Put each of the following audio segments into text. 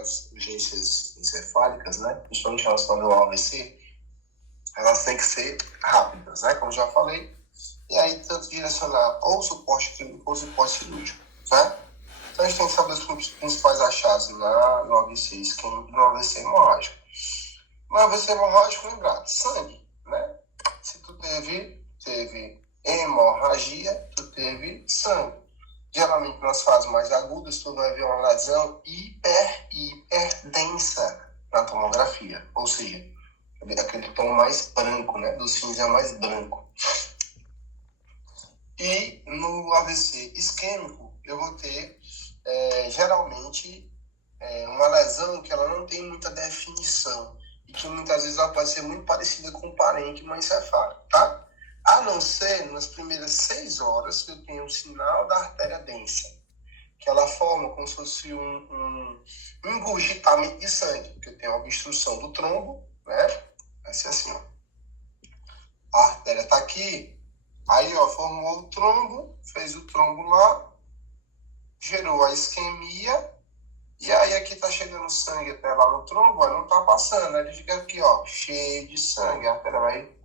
as urgências encefálicas, né, principalmente relacionadas ao AVC, elas têm que ser rápidas, né, como já falei, e aí tanto direcionar ou suporte clínico ou suporte cirúrgico, certo? Então a gente tem que saber os principais achados no AVC isquêmico e no AVC hemorrágico. No AVC hemorrágico, lembrar, sangue, né? Se tu teve hemorragia, tu teve sangue. Geralmente nas fases mais agudas, tu vai ver uma lesão hiperdensa na tomografia, ou seja, aquele tom mais branco, né? Do cinza mais branco. E no AVC isquêmico, eu vou ter, geralmente, uma lesão que ela não tem muita definição e que muitas vezes ela pode ser muito parecida com o parênquima encefálico, tá? A não ser nas primeiras 6 horas que eu tenho um sinal da artéria densa, que ela forma como se fosse um engurgitamento de sangue, porque eu tenho a obstrução do trombo, né? Vai ser assim, ó. A artéria está aqui, aí, ó, formou o trombo, fez o trombo lá, gerou a isquemia, e aí aqui tá chegando sangue até lá no trombo, ó, não tá passando, ele fica aqui, ó, cheio de sangue, a artéria vai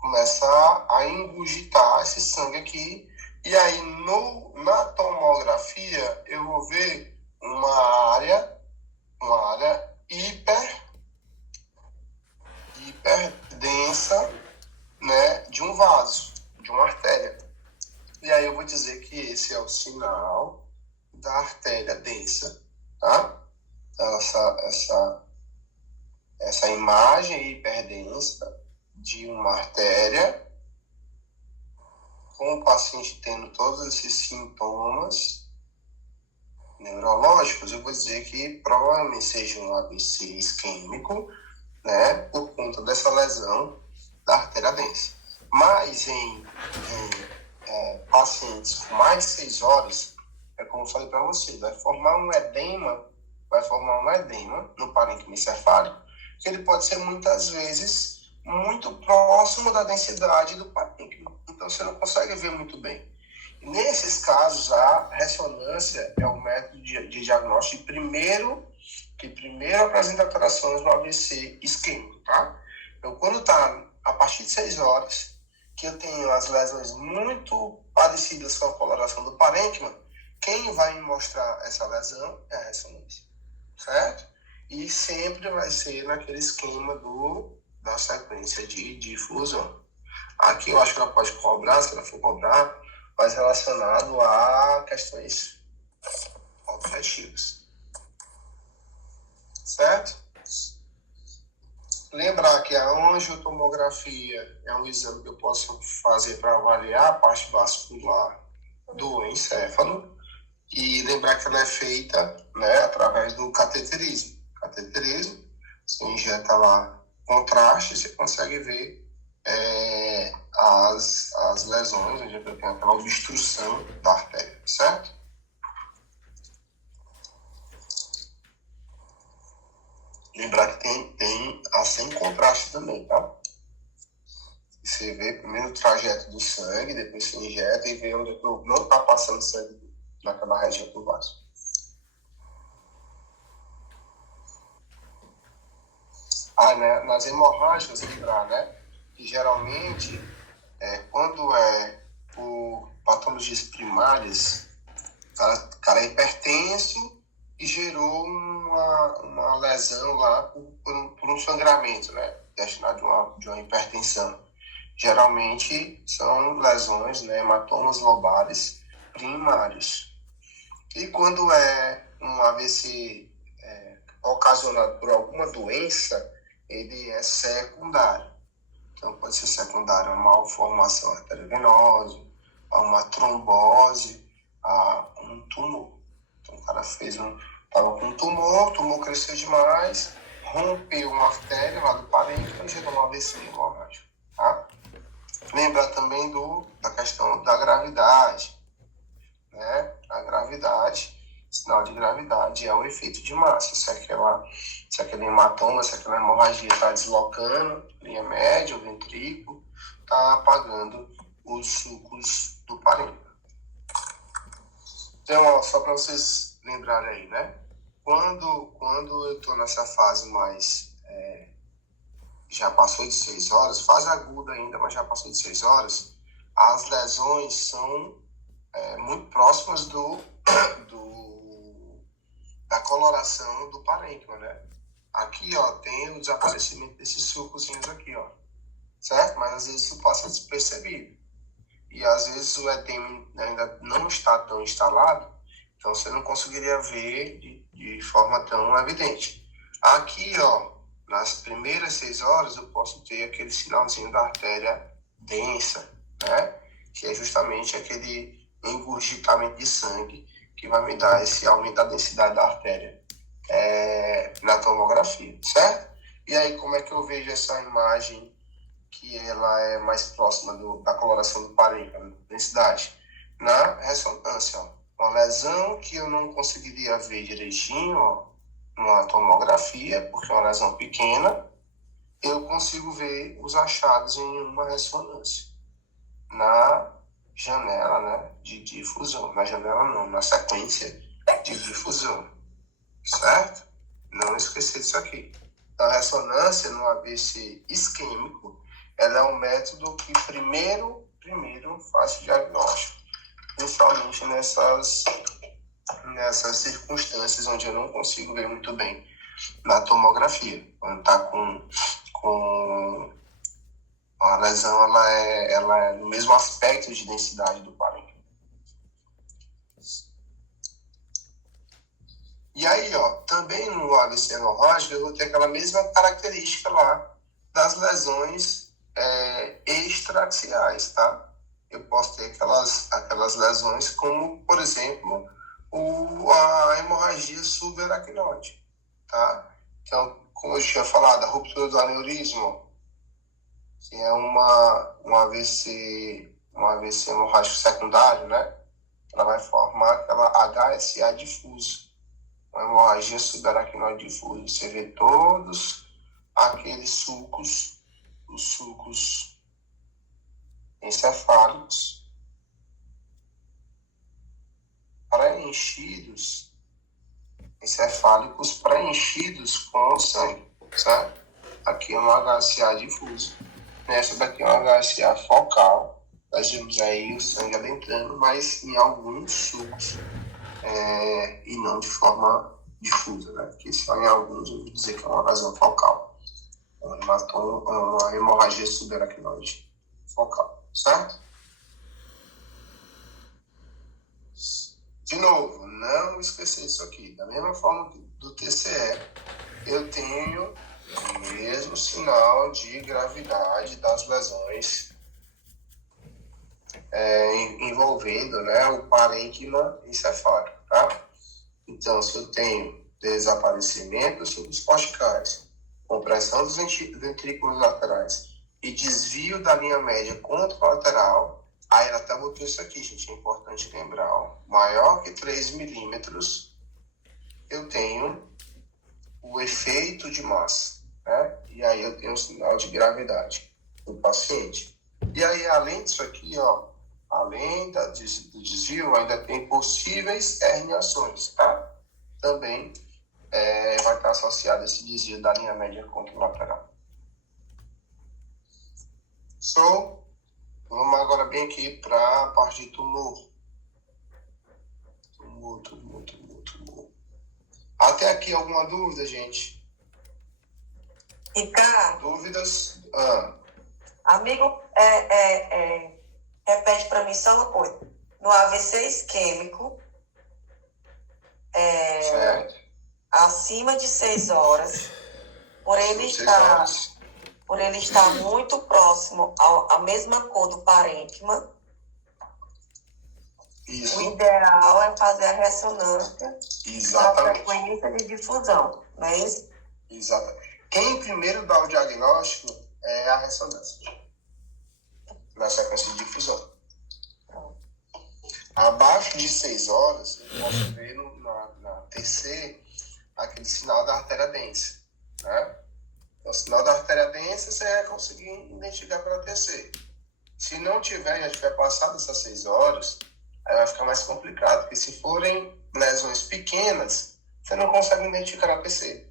começar a engurgitar esse sangue aqui, e aí na tomografia eu vou ver uma área hiperdensa, né, de um vaso, de uma artéria. E aí eu vou dizer que esse é o sinal da artéria densa, tá? Essa imagem hiperdensa de uma artéria, com o paciente tendo todos esses sintomas neurológicos, eu vou dizer que provavelmente seja um AVC isquêmico, né, por conta dessa lesão da artéria densa. Mas em pacientes com mais de 6 horas, é como eu falei para você, vai formar um edema no parênquima encefálico, que ele pode ser muitas vezes muito próximo da densidade do parênquima. Então você não consegue ver muito bem. Nesses casos, a ressonância é o método de diagnóstico que primeiro apresenta alterações no AVC isquêmico, tá? Então, quando está a partir de 6 horas, que eu tenho as lesões muito parecidas com a coloração do parênquima, quem vai me mostrar essa lesão é a ressonância, certo? E sempre vai ser naquele esquema da sequência de difusão. Aqui eu acho que ela pode cobrar, se ela for cobrar, mas relacionado a questões objetivas, certo? Lembrar que a angiotomografia é um exame que eu posso fazer para avaliar a parte vascular do encéfalo, e lembrar que ela é feita, né, através do cateterismo. Cateterismo, você injeta lá contraste, você consegue ver as lesões, onde tem aquela obstrução da artéria, certo? Lembrar que tem a sem contraste também, tá? Você vê primeiro o trajeto do sangue, depois você injeta e vê onde não está passando sangue naquela região do vaso. Né, nas hemorrágicas, lembrar, né? Que geralmente, quando é por patologias primárias, o cara é hipertenso e gerou uma lesão lá por um sangramento, né? Destinado de uma hipertensão. Geralmente são lesões, né, hematomas lobares primários. E quando é um AVC ocasionado por alguma doença, ele é secundário. Então pode ser secundário a uma malformação arteriovenosa, a uma trombose, a um tumor. Então o cara estava com um tumor, o tumor cresceu demais, rompeu uma artéria lá do parênquima e gerou um AVC hemorrágico, tá? Lembrar também da questão da gravidade, né? A gravidade, sinal de gravidade é o efeito de massa. Se aquele hematoma, se aquela hemorragia está deslocando, linha média, o ventrículo, está apagando os sucos do parênquima. Então, ó, só para vocês lembrarem aí, né? quando eu estou nessa fase mais, já passou de 6 horas, fase aguda ainda, mas já passou de 6 horas, as lesões são muito próximas da coloração do parênquima, né? Aqui, ó, tem o desaparecimento desses sulcozinhos aqui, ó, certo? Mas às vezes isso passa despercebido. E às vezes o edema ainda não está tão instalado, então você não conseguiria ver de forma tão evidente. Aqui, ó, nas primeiras 6 horas, eu posso ter aquele sinalzinho da artéria densa, né? Que é justamente aquele engurgitamento de sangue que vai me dar esse aumento da densidade da artéria na tomografia, certo? E aí, como é que eu vejo essa imagem que ela é mais próxima da coloração do parênquima, da densidade? Na ressonância, ó. Uma lesão que eu não conseguiria ver direitinho, ó, numa tomografia, porque é uma lesão pequena, eu consigo ver os achados em uma ressonância. Na janela, né, de difusão. Na janela não, na sequência de difusão. Certo? Não esquecer disso aqui. A ressonância no AVC isquêmico, ela é um método que primeiro faz o diagnóstico, principalmente nessas circunstâncias onde eu não consigo ver muito bem na tomografia. Quando está com a lesão, ela é no mesmo aspecto de densidade do parênquima. E aí, ó, também no AVC hemorrágico, eu vou ter aquela mesma característica lá das lesões extraaxiais, tá? Eu posso ter aquelas lesões como, por exemplo, a hemorragia subaracnoide, tá? Então, como eu tinha falado, a ruptura do aneurisma, que é um AVC hemorrágico secundário, né? Ela vai formar aquela HSA difusa, uma hemorragia subaracnoide difusa. Você vê todos aqueles sulcos, os sulcos encefálicos preenchidos com sangue, certo? Aqui é uma HCA difusa. Nessa daqui é uma HCA focal. Nós vemos aí o sangue adentrando, mas em alguns sulcos e não de forma difusa, né? Porque só em alguns eu vou dizer que é uma lesão focal. Uma hemorragia subaracnoide focal, certo? De novo, não esquecer isso aqui. Da mesma forma do TCE, eu tenho o mesmo sinal de gravidade das lesões envolvendo, né, o parênquima encefálico, tá? Então, se eu tenho desaparecimento dos sulcos corticais, compressão dos ventrículos laterais e desvio da linha média contralateral, aí ela até botou isso aqui, gente, é importante lembrar, ó, maior que 3 milímetros, eu tenho o efeito de massa, né? E aí eu tenho um sinal de gravidade do paciente. E aí, além disso aqui, ó, além do desvio, ainda tem possíveis herniações, tá? Também vai estar associado a esse desvio da linha média contralateral. Vamos agora bem aqui para a parte de tumor. Tumor. Até aqui alguma dúvida, gente? Ricardo. Dúvidas? Amigo, repete para mim só uma coisa. No AVC isquêmico, certo. Acima de 6 horas, por ele estar muito próximo à mesma cor do parênquima, isso. O ideal é fazer a ressonância Exatamente. para a frequência de difusão, não é isso? Exatamente. Quem primeiro dá o diagnóstico é a ressonância, na sequência de difusão. Abaixo de 6 horas, eu posso ver na TC aquele sinal da artéria densa, né? Então, o sinal da artéria densa você vai conseguir identificar pela TC. Se não tiver, já tiver passado essas 6 horas, aí vai ficar mais complicado, porque se forem lesões pequenas, você não consegue identificar na PC.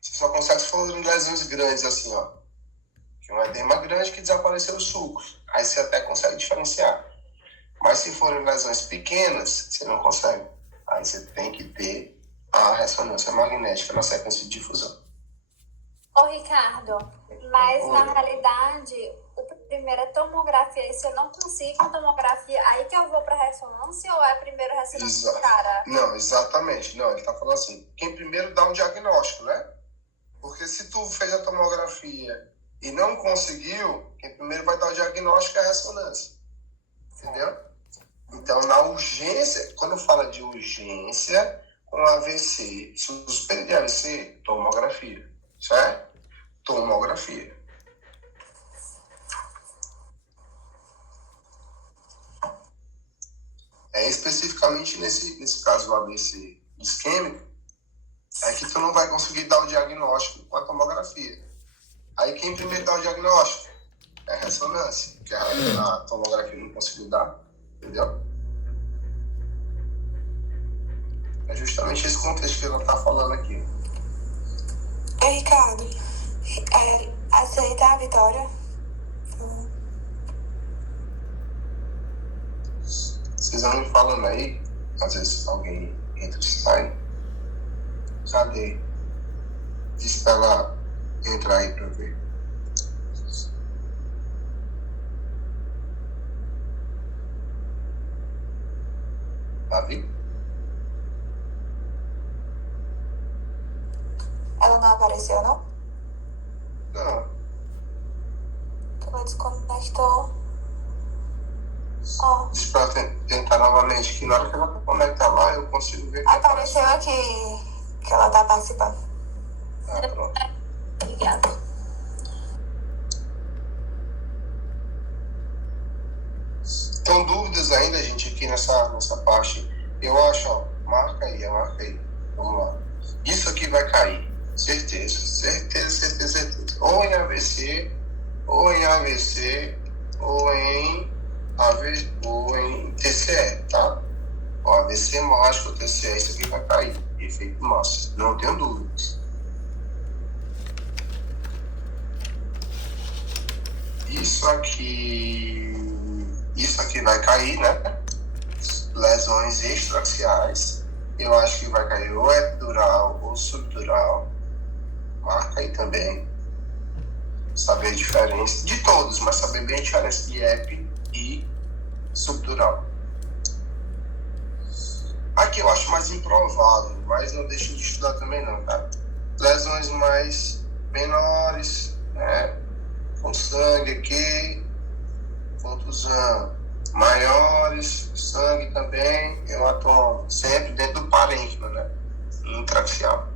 Você só consegue se for lesões grandes, assim, ó. Que é um edema grande que desapareceu os sulcos. Aí você até consegue diferenciar. Mas se forem lesões pequenas, você não consegue. Aí você tem que ter a ressonância magnética na sequência de difusão. Ô, Ricardo, mas na realidade, a primeira tomografia, se eu não consigo uma tomografia, aí que eu vou para ressonância ou é a primeira ressonância do cara? Não, exatamente. Não, ele tá falando assim, quem primeiro dá um diagnóstico, né? Porque se tu fez a tomografia e não conseguiu, quem primeiro vai dar o diagnóstico é a ressonância. Entendeu? Então, na urgência, quando fala de urgência, com AVC, suspeita de AVC, tomografia. Certo? Tomografia. Especificamente nesse caso do AVC isquêmico, é que tu não vai conseguir dar o diagnóstico com a tomografia. Aí quem primeiro dá o diagnóstico é a ressonância, que a tomografia não conseguiu dar, entendeu? É justamente esse contexto que ela está falando aqui. Ei, Ricardo, aceita a vitória? Vocês vão me falando aí, às vezes alguém entra e sai. Cadê? Diz pra ela entrar aí pra ver. Tá vendo? Ela não apareceu, não? Não. Ela desconectou. Ó. Diz pra ela tentar novamente, que na hora que ela conectar lá, eu consigo ver que Apareceu aqui que ela tá participando. Ah, pronto. Obrigada. Tem dúvidas ainda, gente, aqui nessa parte? Eu acho, ó, marca aí. Vamos lá. Isso aqui vai cair. Certeza. Ou em AVC, ou em TCE, tá? O AVC mágico, TCE, isso aqui vai cair. Efeito massa. Não tenho dúvidas. Isso aqui vai cair, né? Lesões extraaxiais. Eu acho que vai cair ou epidural ou subdural. Marca aí também. Saber a diferença de todos, mas saber bem a diferença de epi e subdural. Aqui eu acho mais improvável, mas não deixo de estudar também não, tá? Lesões mais menores, né? Com sangue aqui, contusão. Maiores, sangue também, hematoma, sempre dentro do parênquima, né? Intraxial.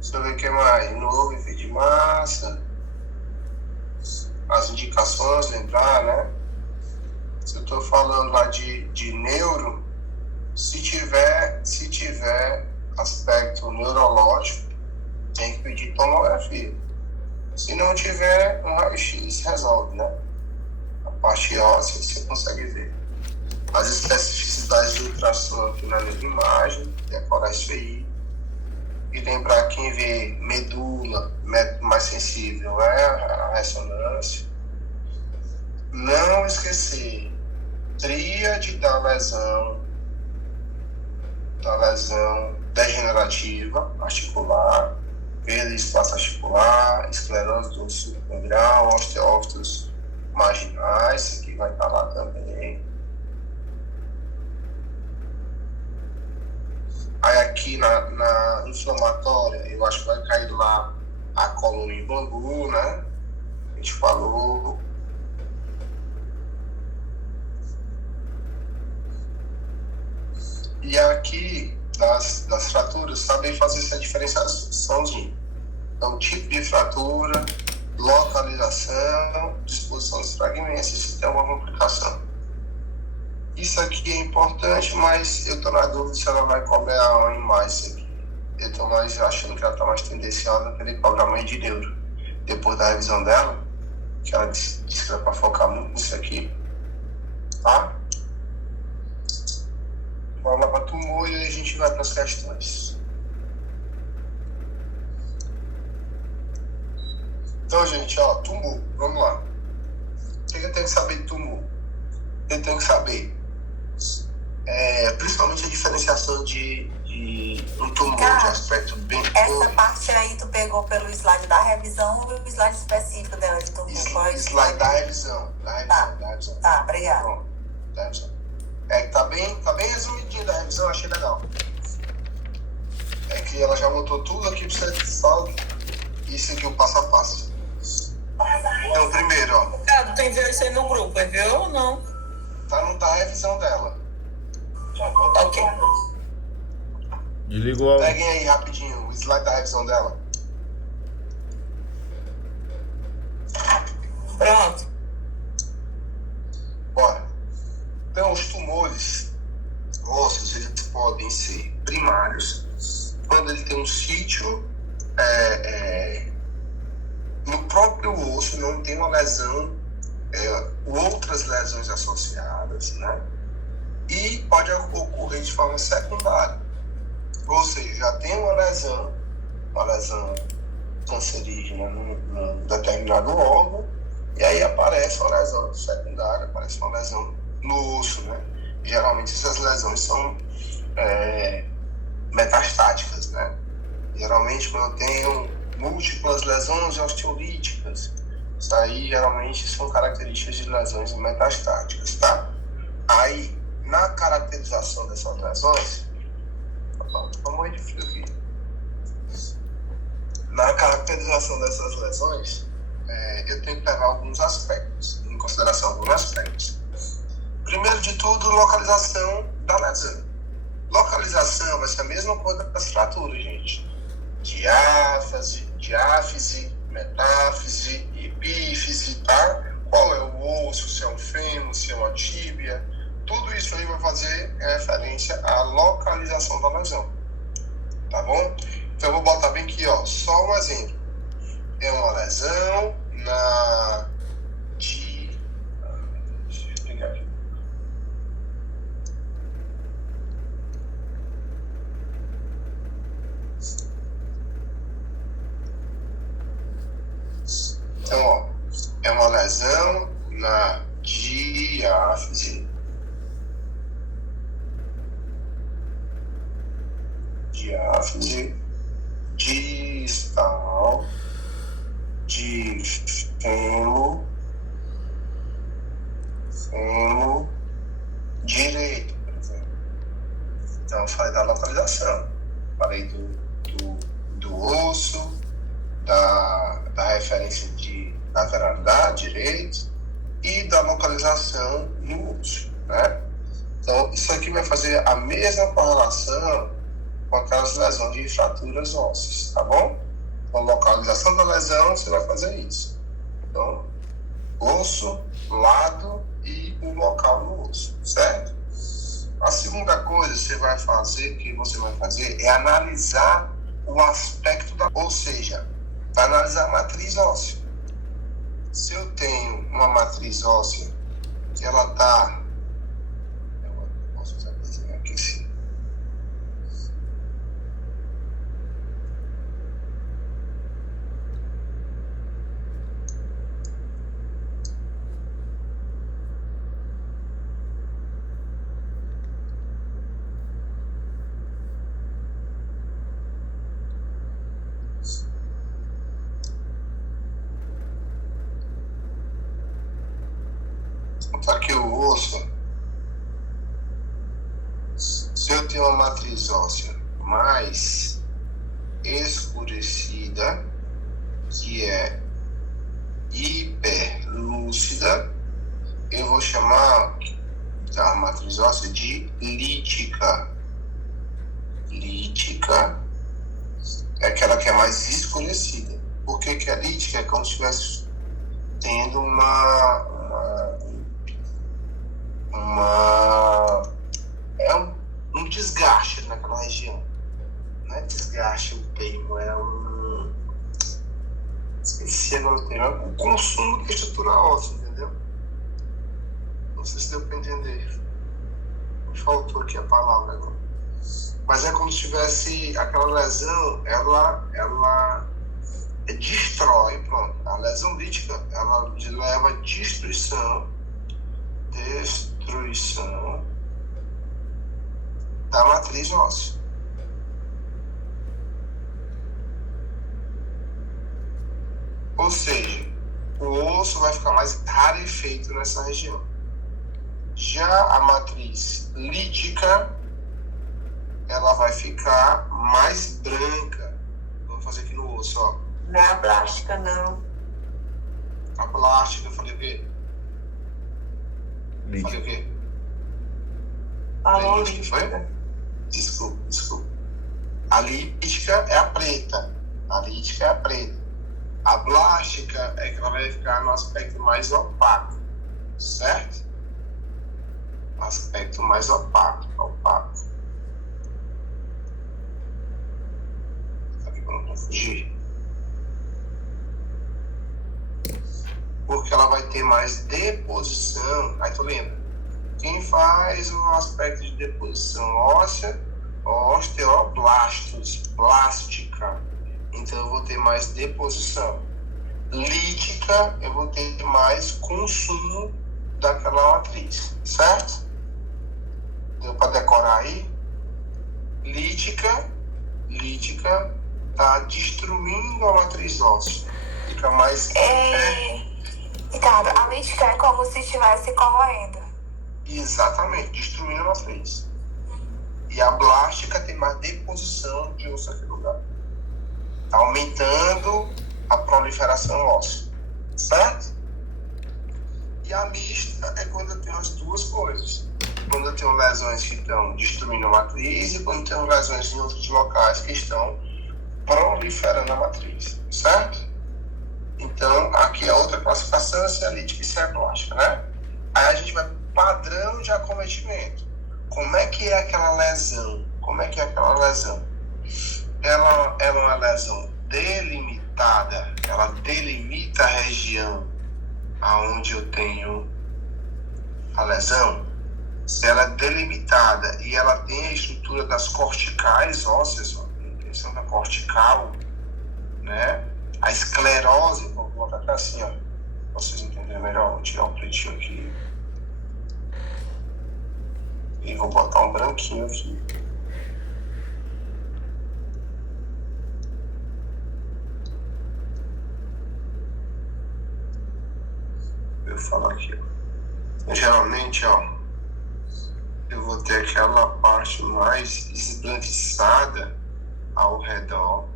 Deixa eu ver o que mais. Novo, efeito de massa. As indicações, lembrar, né? Se eu estou falando lá de neuro, se tiver aspecto neurológico, tem que pedir tomografia. Se não tiver, um raio-x resolve, né? A parte óssea você consegue ver. As especificidades de ultrassom aqui na mesma imagem, decorar isso aí. E lembrar quem vê medula, método mais sensível é a ressonância. Não esquecer, tríade da lesão degenerativa articular, perda de espaço articular, esclerose do osso subcondral, osteófitos marginais, isso aqui vai estar lá também. Aí aqui na inflamatória, eu acho que vai cair lá a coluna em bambu, né? A gente falou. E aqui, das fraturas, saber fazer essa diferenciaçãozinha. Então, tipo de fratura, localização, disposição dos fragmentos, se tem alguma complicação. Isso aqui é importante, mas eu estou na dúvida se ela vai cobrar mais isso aqui. Eu estou mais achando que ela está mais tendenciosa a querer cobrar mais de neuro. Depois da revisão dela, que ela disse que era para focar muito nisso aqui. Tá? Vamos lá para tu. tumor e aí a gente vai para as questões. Então, gente, ó, tumor, vamos lá. O que eu tenho que saber de tumor? Eu tenho que saber, principalmente a diferenciação de um tumor de aspecto bem... Essa parte aí tu pegou pelo slide da revisão ou o slide específico dela de tumor? Slide da revisão. Da revisão. Tá, obrigada. Pronto, da revisão. Tá bem resumidinho da revisão, achei legal. É que ela já botou tudo aqui pra você só e seguir o passo a passo. Então, primeiro, ó. Ricardo, tu enviou isso aí no grupo, viu ou não? Tá da revisão dela. Ok. Desliga o áudio. Peguem aí rapidinho o slide da revisão dela. Pronto. Bora. Então, os tumores ósseos, eles podem ser primários, quando ele tem um sítio no próprio osso, não tem uma lesão, outras lesões associadas, né? E pode ocorrer de forma secundária. Ou seja, já tem uma lesão cancerígena num determinado órgão, e aí aparece uma lesão secundária, aparece uma lesão no osso, né? Geralmente essas lesões são metastáticas, né? Geralmente quando eu tenho múltiplas lesões osteolíticas, isso aí geralmente são características de lesões metastáticas, tá? Aí, na caracterização dessas lesões, tô morrendo de frio aqui. Na caracterização dessas lesões, eu tenho que levar alguns aspectos, em consideração alguns aspectos. Primeiro de tudo, localização da lesão. Localização vai ser a mesma coisa das fraturas, gente. Diáfise, metáfise, epífise, tá? Qual é o osso, se é um fêmur, se é uma tíbia. Tudo isso aí vai fazer referência à localização da lesão. Tá bom? Então eu vou botar bem aqui, ó, só um exemplo. É uma lesão deixa eu pegar aqui. Então, ó, é uma lesão na diáfise. Diáfise distal de fêmur direito, por exemplo. Então, eu falei da localização. Falei do osso, da referência de lateralidade, direito, e da localização no osso, né? Então, isso aqui vai fazer a mesma correlação com aquelas lesões de fraturas ósseas, tá bom? Então, localização da lesão, você vai fazer isso. Então, osso, lado e o local no osso, certo? A segunda coisa que você vai fazer é analisar o aspecto ou seja, vai analisar a matriz óssea. Se eu tenho uma matriz óssea que ela está... Eu posso usar desenho aqui sim. Tá aqui o osso. Se eu tenho uma matriz óssea mais escurecida, que é hiperlúcida, eu vou chamar a matriz óssea de lítica. Lítica é aquela que é mais escurecida. Por que é lítica? É como se estivesse tendo um desgaste naquela região. Não é desgaste o termo, esqueci agora o termo, é o consumo de estrutura óssea, entendeu? Não sei se deu para entender. Faltou aqui a palavra agora. mas é como se tivesse aquela lesão, ela destrói, pronto. A lesão lítica, ela leva à destruição da matriz óssea. Ou seja, o osso vai ficar mais rarefeito nessa região. Já a matriz lítica, ela vai ficar mais branca. Vou fazer aqui no osso, ó. Não é a plástica, não. A plástica, eu falei o quê? Falei o quê? Falou lítica, foi? lítica. Desculpa. A lítica é a preta. A blástica é que ela vai ficar no aspecto mais opaco, certo? Aspecto mais opaco. Aqui para não fugir. Porque ela vai ter mais deposição. Aí tu lembra? Quem faz o aspecto de deposição óssea? Osteoblastos, plástica. Então eu vou ter mais deposição. Lítica, eu vou ter mais consumo daquela matriz, certo? Deu para decorar aí? Lítica tá destruindo a matriz óssea. Fica mais... Ricardo, a lítica é como se estivesse corroendo. Exatamente, destruindo a matriz. E a blástica tem mais deposição de osso aqui no lugar. Tá aumentando a proliferação óssea, certo? E a mista é quando eu tenho as duas coisas. Quando eu tenho lesões que estão destruindo a matriz e quando eu tenho lesões em outros locais que estão proliferando a matriz, certo? Então, aqui a outra classificação, se é lítica e se é blástica, né? Aí a gente vai para o padrão de acometimento. Como é que é aquela lesão? Ela é uma lesão delimitada, ela delimita a região aonde eu tenho a lesão. Se ela é delimitada e ela tem a estrutura das corticais ósseas, a intenção da cortical, né? A esclerose, vou botar até assim, ó, pra vocês entenderem melhor, vou tirar um pretinho aqui e vou botar um branquinho aqui. Eu falo aqui, ó. Geralmente, ó, eu vou ter aquela parte mais esbranquiçada ao redor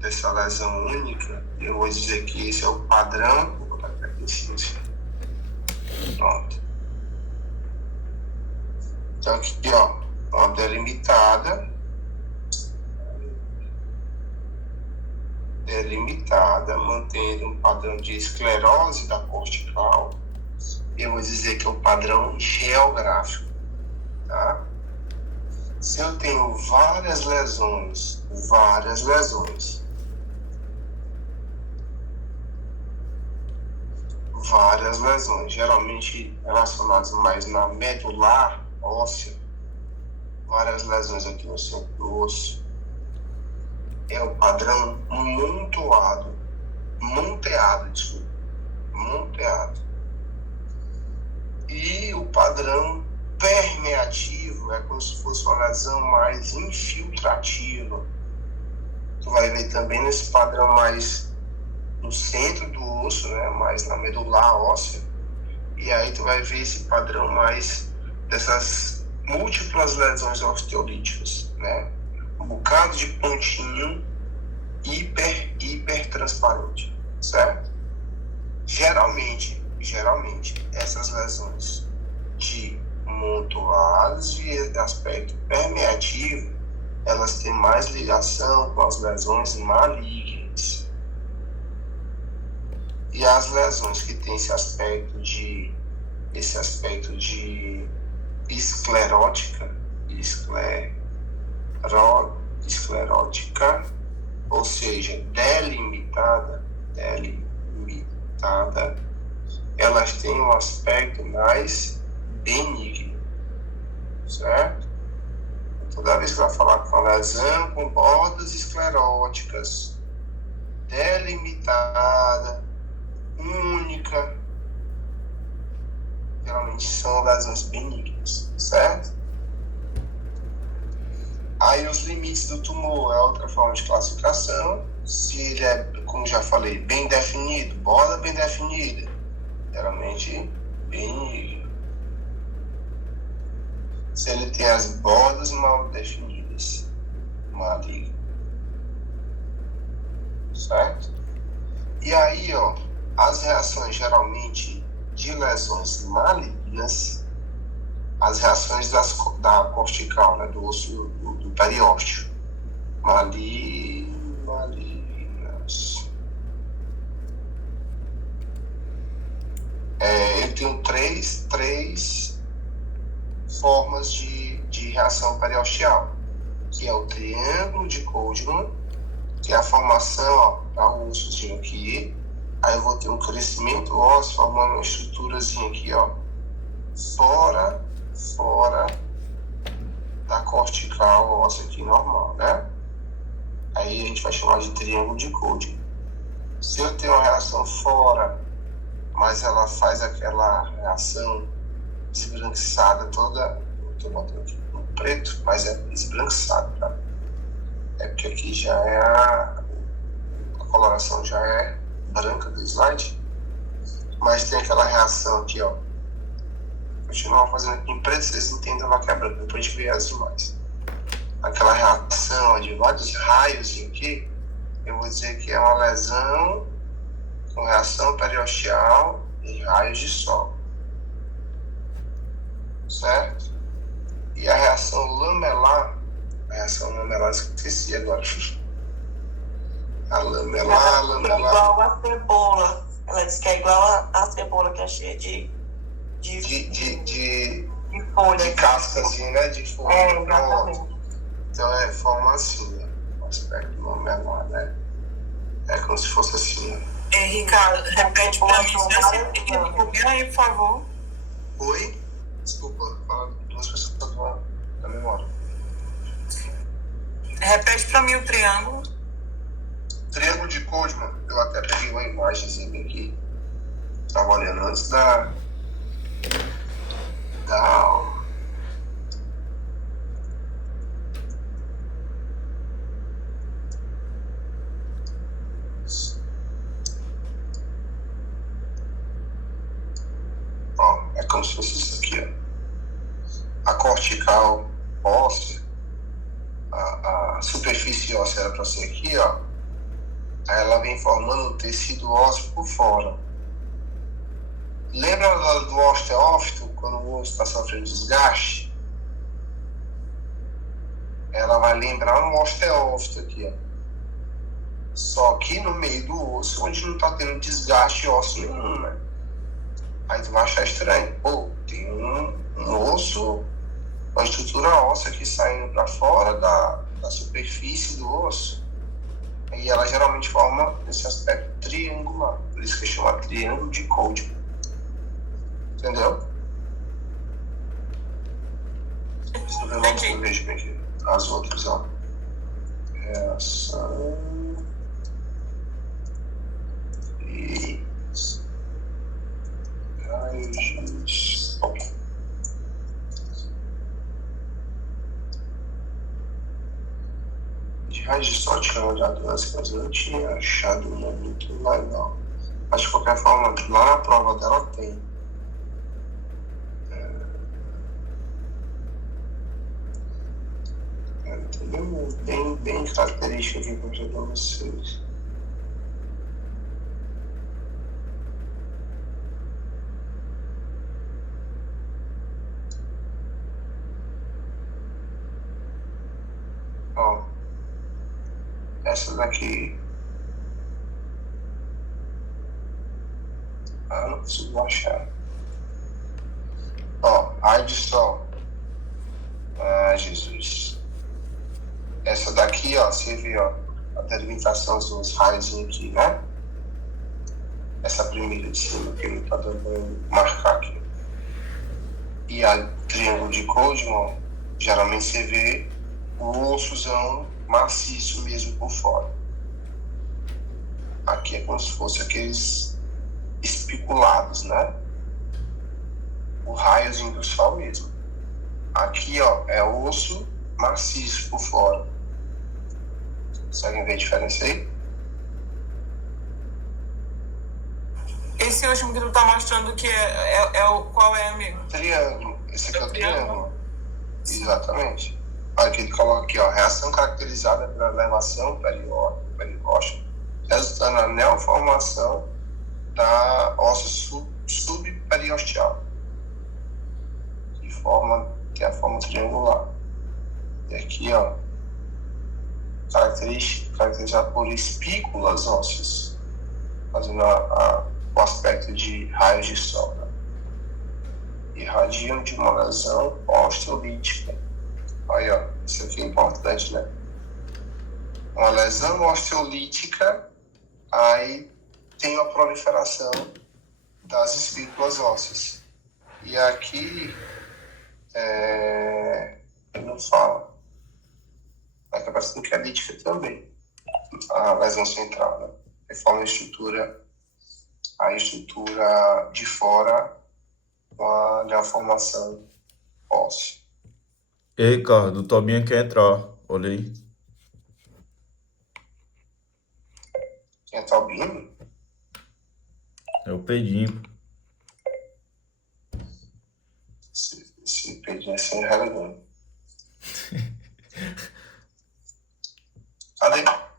dessa lesão única. Eu vou dizer que esse é o padrão. Vou botar aqui em cima. Pronto. Então aqui, ó, uma delimitada, mantendo um padrão de esclerose da cortical. Eu vou dizer que é o padrão geográfico, tá? Se eu tenho várias lesões, geralmente relacionadas mais na medular óssea, várias lesões aqui no centro do osso, é o padrão monteado. E o padrão permeativo é como se fosse uma lesão mais infiltrativa. Tu vai ver também nesse padrão mais no centro do osso, né? Mais na medular óssea. E aí tu vai ver esse padrão mais dessas múltiplas lesões osteolíticas, né? Um bocado de pontinho hiper transparente, certo? Geralmente essas lesões de montoados de aspecto permeativo, elas têm mais ligação com as lesões malignas. E as lesões que têm esse aspecto de esclerótica, ou seja, delimitada, elas têm um aspecto mais benigno, certo? Toda vez que vai falar com uma lesão com bordas escleróticas, delimitada, única, geralmente são lesões benignas, certo? Aí os limites do tumor é outra forma de classificação. Se ele é, como já falei, bem definido, borda bem definida, geralmente benigno. Se ele tem as bordas mal definidas, maligno. Certo? E aí, ó, as reações geralmente de lesões malignas, as reações da cortical, né, do osso do periósteo, malignas. Eu tenho três formas de reação periosteal, que é o triângulo de Koldman, que é a formação, ó, da ossozinho aqui. Aí eu vou ter um crescimento ósseo formando uma estruturazinha aqui, ó, fora da cortical óssea aqui normal, né? Aí a gente vai chamar de triângulo de Koldman. Se eu tenho uma reação fora, mas ela faz aquela reação esbranquiçada toda, estou botando aqui no preto, mas é esbranquiçado, tá? É porque aqui já é a coloração já é branca do slide, mas tem aquela reação aqui, ó. Continuar fazendo aqui em preto, vocês entendam lá que é branca, depois a gente vê as demais. Aquela reação ó, de vários raios aqui, eu vou dizer que é uma lesão com reação periosteal em raios de sol. Certo? E a reação lamelar, esqueci agora. A lamelar. É igual a cebola. Ela diz que é igual a cebola, que é cheia de folha. De cascazinha, né? De folha. É, exatamente. Então forma assim, né? O aspecto lamelar, né? É como se fosse assim, né? Ricardo, repete pra mim, se você puder aí, por favor. Oi? Desculpa, fala duas pessoas da memória. Repete pra mim o triângulo. Triângulo de Koldman, eu até peguei uma imagenzinha aqui. Estava olhando antes da aula. Ó, é como se fosse isso aqui, ó. A cortical óssea, a superfície óssea era para ser aqui, ó. Aí ela vem formando um tecido ósseo por fora. Lembra do osteófito, quando o osso está sofrendo desgaste? Ela vai lembrar um osteófito aqui, ó. Só que no meio do osso, onde não está tendo desgaste ósseo nenhum, né? Aí tu vai achar estranho. Pô, tem um osso, uma estrutura óssea aqui saindo para fora da superfície do osso. E ela geralmente forma esse aspecto triangular. Por isso que chama triângulo de Koldman. Entendeu? Deixa eu ver logo que eu vejo bem aqui. As outras, ó. Reação. E. Raios. De raios de sol tinha olhado antes, mas eu não tinha achado uma muito legal. Mas de qualquer forma, lá na prova dela tem. Bem característica aqui para mostrar para vocês. Ó, essa daqui. Não consigo achar. Ó, raio de sol. Jesus. Essa daqui, ó, você vê, ó, a delimitação dos raios aqui, né? Essa primeira de cima que ele tá dando pra marcar aqui. E a triângulo de Koldman, geralmente você vê o ossozão maciço mesmo por fora. Aqui é como se fosse aqueles espiculados, né? O raiozinho do sol mesmo. Aqui, ó, é osso maciço por fora. Conseguem ver a diferença aí? Esse último que tu tá mostrando que qual é, amigo? Triângulo. Esse aqui é o triângulo. Exatamente. Olha que ele coloca aqui, ó, reação caracterizada pela elevação periósteo, resultando na neoformação da ossa subperiosteal, que é a forma triangular. E aqui, ó, caracterizado por espículas ósseas, fazendo o aspecto de raios de sol, né? Irradiam de uma lesão osteolítica. Aí, ó, isso aqui é importante, né? Uma lesão osteolítica, aí tem a proliferação das espículas ósseas. E aqui, ele não fala. Aqui parece que é lítica também, a lesão central, né? Reforma a estrutura de fora de uma formação óssea. Ei, Ricardo, o Tobinha quer entrar. Olha aí. Quem tá ouvindo? É o Pedinho. Esse pedinho é sem relevante. Cadê? Tá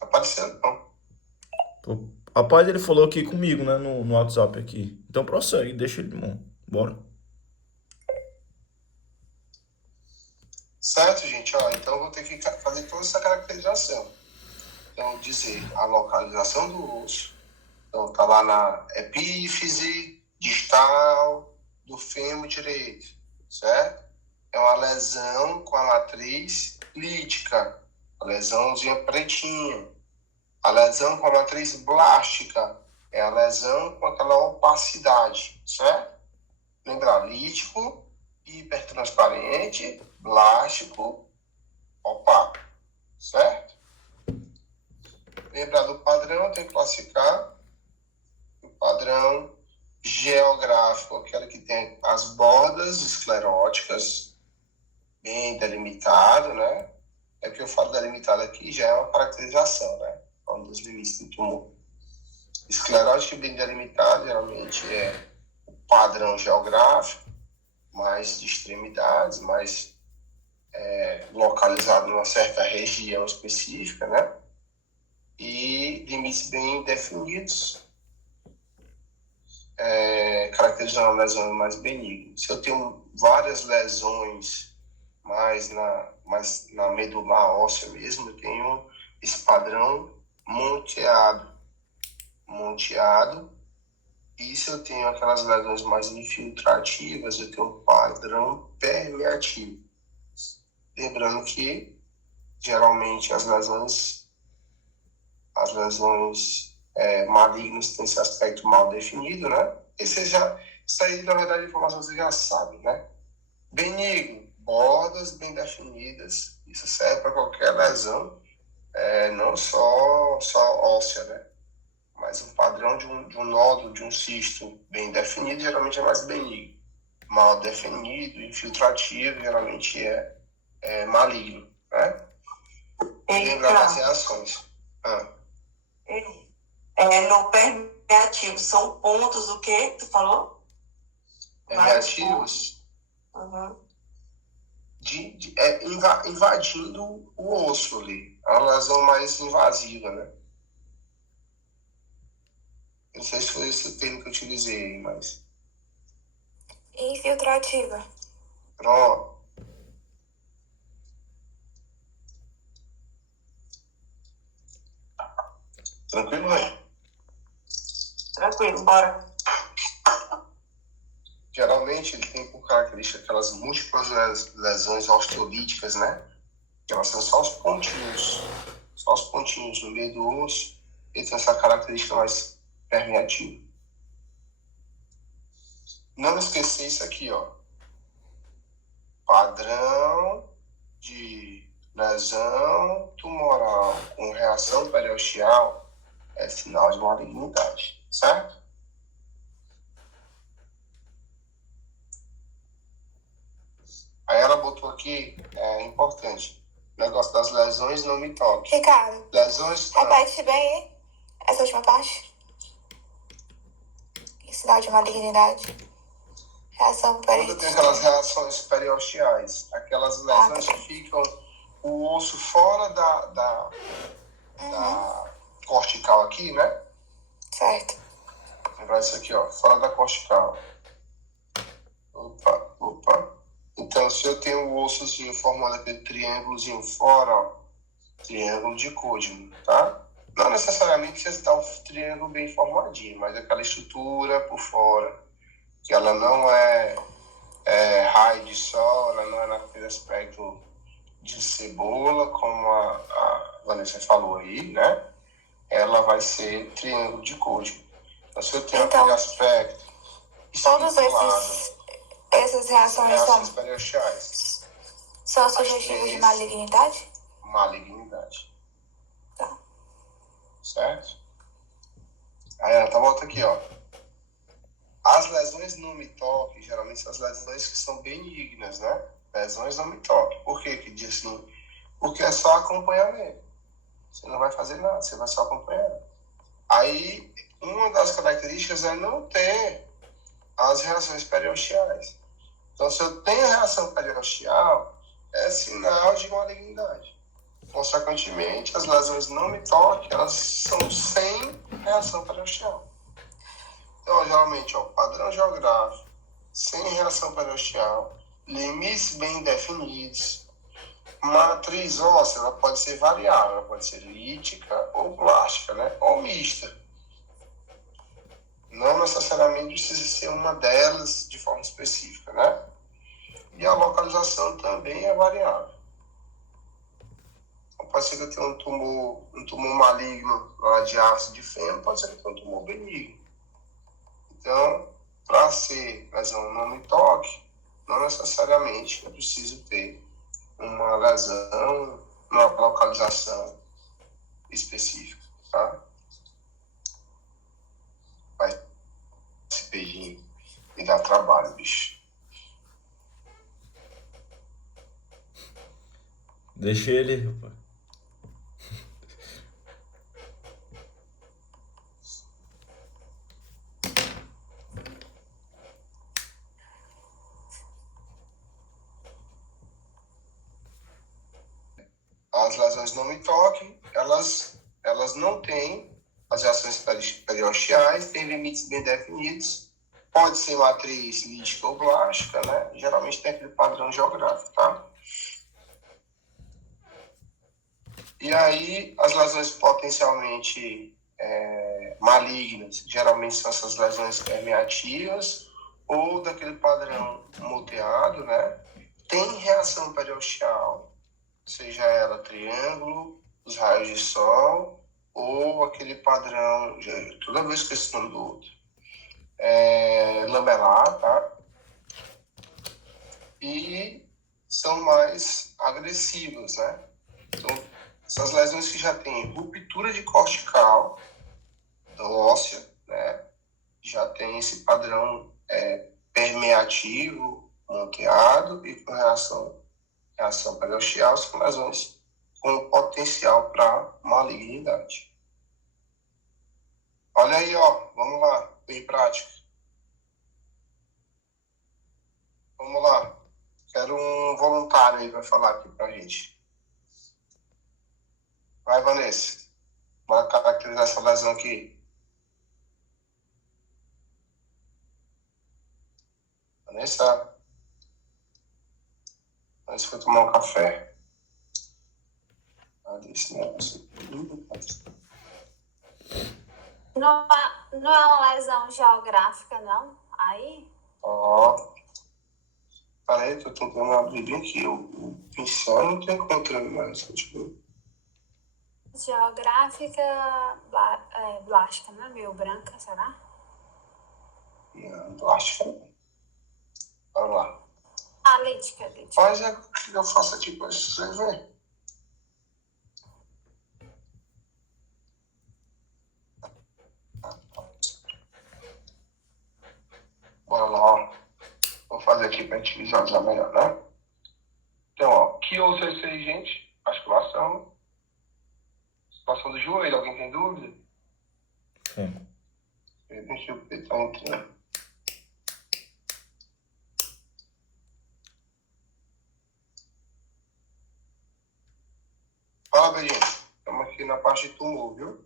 aparecendo, não. Rapaz, ele falou aqui comigo, né? No WhatsApp aqui. Então prossegue, deixa ele, irmão. Bora. Certo, gente? Ó, então eu vou ter que fazer toda essa caracterização. Então, dizer a localização do osso. Então, tá lá na epífise distal do fêmur direito, certo? É uma lesão com a matriz lítica, a lesãozinha pretinha. A lesão com a matriz blástica é a lesão com aquela opacidade, certo? Lembrar, lítico, hipertransparente, blástico, opaco, certo? Lembrar do padrão, tem que classificar o padrão geográfico, aquele que tem as bordas escleróticas bem delimitado, né? É que eu falo delimitado aqui, já é uma caracterização, né? Um dos limites do tumor. Esclerótico bem delimitado, geralmente é o padrão geográfico, mais de extremidades, mais localizado numa certa região específica, né? E limites bem definidos, caracterizando uma lesão mais benigna. Se eu tenho várias lesões mais na medular óssea mesmo, eu tenho esse padrão monteado. E se eu tenho aquelas lesões mais infiltrativas, eu tenho um padrão permeativo. Lembrando que, geralmente, as lesões malignas têm esse aspecto mal definido, né? Isso aí, na verdade, a informação você já sabe, né? Benigno, bordas bem definidas. Isso serve para qualquer lesão, não só óssea, né? Mas o padrão de um nódulo, de um cisto bem definido, geralmente é mais benigno. Mal definido, infiltrativo, geralmente é maligno, né? E lembrar das reações. No permeativo, são pontos o quê que tu falou? Permeativos invadindo o osso ali. É uma lesão mais invasiva, né? Não sei se foi esse termo que eu utilizei, mas... Infiltrativa. Pronto. Tranquilo, né? Tranquilo, bora. Geralmente ele tem por característica aquelas múltiplas lesões osteolíticas, né? Elas são só os pontinhos no meio do osso. Ele tem essa característica mais permeativa. Não esquecer isso aqui, ó. Padrão de lesão tumoral com reação periosteal é sinal de malignidade, certo? Aí ela botou aqui, é importante, o negócio das lesões não me toque. Ricardo, Lesões repete bem essa última parte. Sinal de malignidade. Reação quando tem aquelas reações periosteais, aquelas lesões que ficam o osso fora da cortical aqui, né? Certo. Lembrar isso aqui, ó, fora da cortical. Opa. Então, se eu tenho o ossozinho formando aquele triângulozinho fora, ó, triângulo de Codman, tá? Não necessariamente precisa estar um triângulo bem formadinho, mas aquela estrutura por fora, que ela não é raio de sol, ela não é naquele aspecto de cebola, como a Vanessa falou aí, né? Ela vai ser triângulo de Codman. Então, se eu tenho aquele aspecto Todos essas reações periosteais, são sugestivas de malignidade? malignidade. Tá. Certo? Aí ela volta aqui, ó. As lesões não me toque, geralmente são as lesões que são benignas, né? Lesões não me toque. Por que que diz assim? Porque é só acompanhamento. Você não vai fazer nada, você vai só acompanhar. Aí, uma das características é não ter as reações periosteais. Então, se eu tenho reação periosteal, é sinal de malignidade. Consequentemente, as lesões não me toque, elas são sem reação periosteal. Então, geralmente, ó, padrão geográfico, sem reação periosteal, limites bem definidos, matriz óssea, ela pode ser variável, ela pode ser lítica ou plástica, né? Ou mista. Não necessariamente precisa ser uma delas de forma específica, né? E a localização também é variável. Então, pode ser que eu tenha um tumor maligno lá de ácido de fêmea, pode ser que eu tenha um tumor benigno. Então, para ser lesão não me toque, não necessariamente eu preciso ter uma lesão, uma localização específica, tá? Vai esse beijinho e dá trabalho, bicho. Deixa ele, rapaz. As lesões não me toquem, elas não têm as reações periosteais, têm limites bem definidos, pode ser matriz lítica ou blástica, né? Geralmente tem aquele padrão geográfico, tá? E aí, as lesões potencialmente malignas, geralmente são essas lesões permeativas ou daquele padrão moteado, né? Tem reação periosteal, seja ela triângulo, os raios de sol, ou aquele padrão, toda vez que eu esqueço o nome do outro, lamelar, tá? E são mais agressivas, né? Então, essas lesões que já têm ruptura de cortical, óssea, né? Já tem esse padrão permeativo, monteado e com reação periosteal, são lesões com potencial para malignidade. Olha aí, ó, vamos lá, bem prática. Vamos lá, quero um voluntário aí para falar aqui pra gente. Vai, Vanessa, bora caracterizar essa lesão aqui. Vanessa foi tomar um café. Não é uma lesão geográfica, não? Aí? Ó. Peraí, tô tentando abrir bem aqui. O pincel não tô encontrando mais. Tipo... Geográfica blástica, não é meio branca, será? Não, blástica. Bora lá. A lítica. Mas é que eu faço aqui pra vocês verem. Bora lá, ó. Vou fazer aqui pra gente visualizar melhor, né? Então, ó, que ouça isso aí, gente? Articulação. Situação do joelho, alguém tem dúvida? Sim. Deixa eu ver, tá entrando. Fala bem, gente. Estamos aqui na parte de tumor, viu?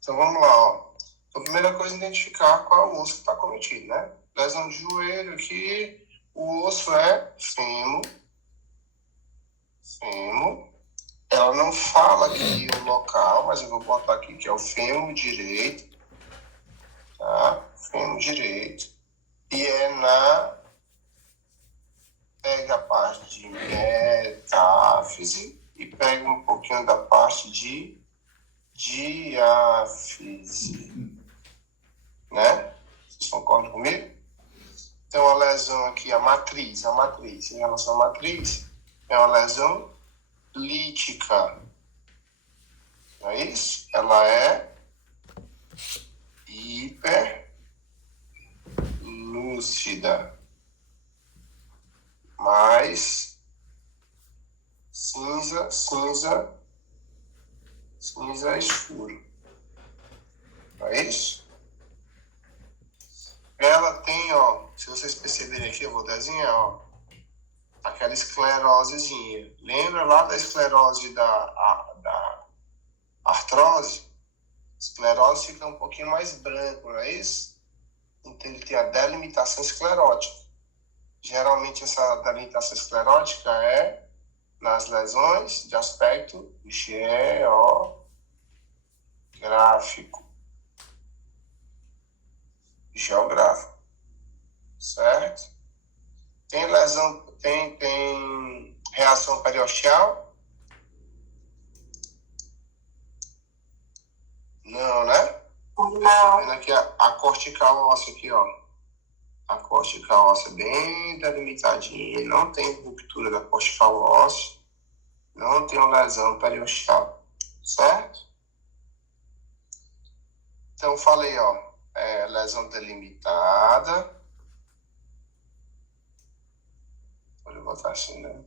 Então vamos lá, ó. Então, a primeira coisa é identificar qual é o osso que está cometido, né? Lesão de joelho aqui, o osso é fêmur. Ela não fala aqui o local, mas eu vou botar aqui que é o fêmur direito. Tá? Fêmur direito. E é na... Pega a parte de metáfise e pega um pouquinho da parte de diáfise. Né? Vocês concordam comigo? Então, a lesão aqui, a matriz, em relação à matriz, é uma lesão lítica. Não é isso? Ela é hiperlúcida. Mais cinza escuro. Não é isso? Ela tem, ó, se vocês perceberem aqui, eu vou desenhar, ó, aquela esclerosezinha. Lembra lá da esclerose da artrose? A esclerose fica um pouquinho mais branco, não é isso? Então ele tem a delimitação esclerótica. Geralmente essa delimitação esclerótica é nas lesões de aspecto geográfico. Certo? Tem lesão, tem reação periosteal? Não, né? Não. Vendo aqui a cortical óssea aqui, ó. A cortical óssea bem delimitadinha, não tem ruptura da cortical óssea, não tem uma lesão periosteal, certo? Então, falei, ó, lesão delimitada. Vou botar assim, né?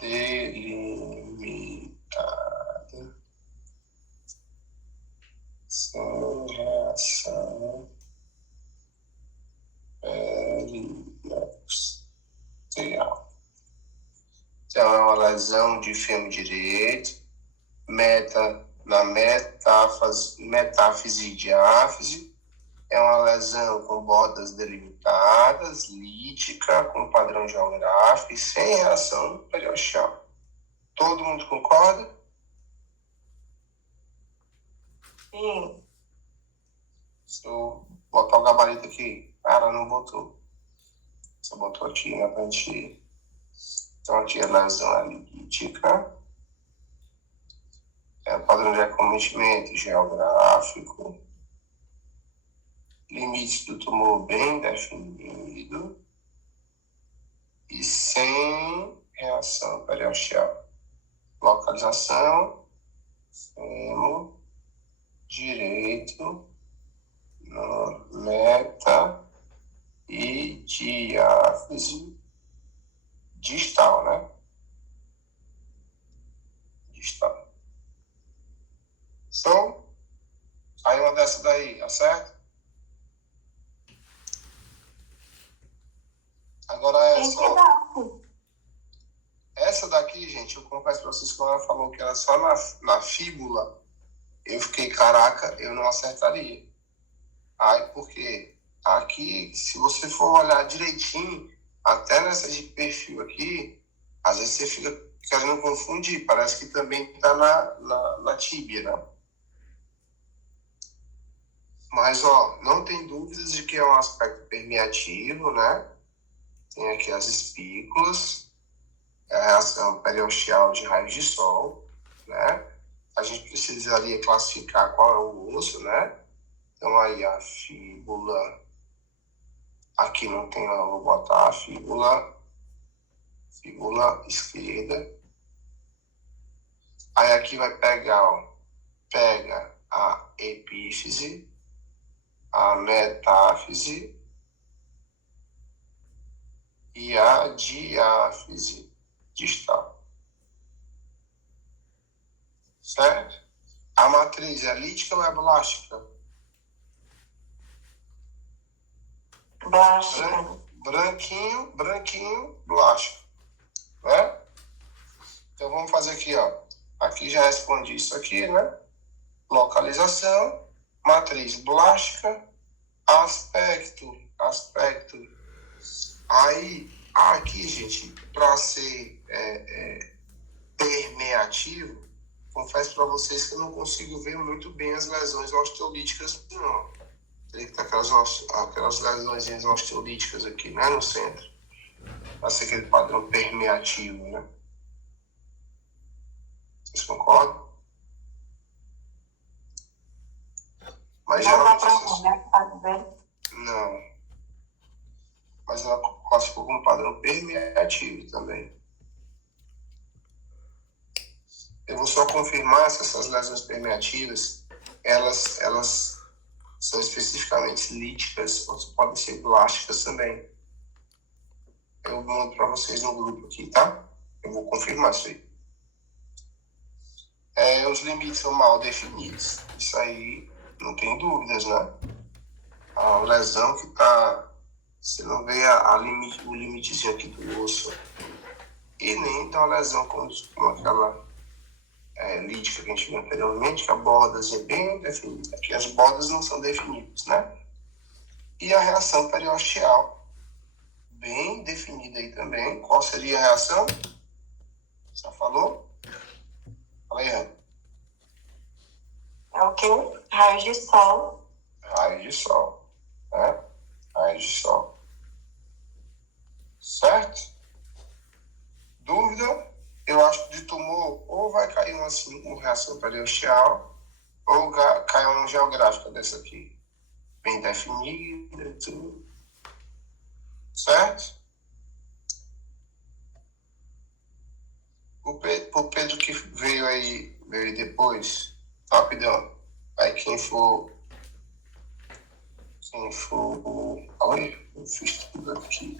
Delimitada. Sem reação periosteal. Então, é uma lesão de fêmur direito, na metáfise e diáfise. É uma lesão com bordas delimitadas, lítica, com padrão geográfico e sem reação periosteal. Todo mundo concorda? Sim. Se eu botar o gabarito aqui, cara, não botou. Você botou aqui na frente. Então aqui é lesão lítica. É padrão de acometimento geográfico. Limite do tumor bem definido. E sem reação periosteal. Localização. Fêmur direito. No meta e diáfise distal, né? Distal. Show? Aí uma dessa daí, acerta? Agora essa daqui, gente, eu confesso pra vocês que ela falou que era só na fíbula. Eu fiquei, caraca, eu não acertaria. Aí, porque aqui, se você for olhar direitinho, até nessa de perfil aqui, às vezes você fica querendo confundir. Parece que também está na tíbia, né? Mas, ó, não tem dúvidas de que é um aspecto permeativo, né? Tem aqui as espículas, a reação periosteal de raios de sol, né? a gente precisaria classificar qual é o osso, né? Então aí a fíbula, aqui não tem, não, vou botar a fíbula esquerda. Aí aqui vai pegar, ó, pega a epífise, a metáfise e a diáfise distal. Certo? A matriz é lítica ou é blástica? Blástica. Branquinho, blástico. Né? Então vamos fazer aqui, ó. Aqui já respondi isso aqui, né? Localização, matriz blástica, aspecto. Aí, aqui, gente, para ser permeativo, confesso para vocês que eu não consigo ver muito bem as lesões osteolíticas, não. Teria que ter aquelas lesões osteolíticas aqui, né, no centro. Para ser aquele padrão permeativo, né? Vocês concordam? Mas Não dá geralmente pra vocês... ver, né? Tá vendo? Não. Mas ela classificou como padrão permeativo também. Eu vou só confirmar se essas lesões permeativas, elas são especificamente líticas ou podem ser blásticas também. Eu mando para vocês no grupo aqui, tá? Eu vou confirmar isso aí. Os limites são mal definidos. Isso aí não tem dúvidas, né? A lesão que tá... Você não vê o limitezinho aqui do osso. E nem da lesão como aquela lítica que a gente viu anteriormente, que a bordazinha é bem definida. Aqui as bordas não são definidas, né? E a reação periosteal, bem definida aí também. Qual seria a reação? Já falou? Fala aí, Ana. É o quê? Raios de sol. Raio de sol, né? Raio de sol. Certo? Dúvida? Eu acho que de tumor ou vai cair uma reação periosteal ou cai uma geográfica dessa aqui. Bem definida e tudo. Certo? O Pedro que veio aí depois, rapidão. Aí quem for... Olha, eu fiz tudo aqui.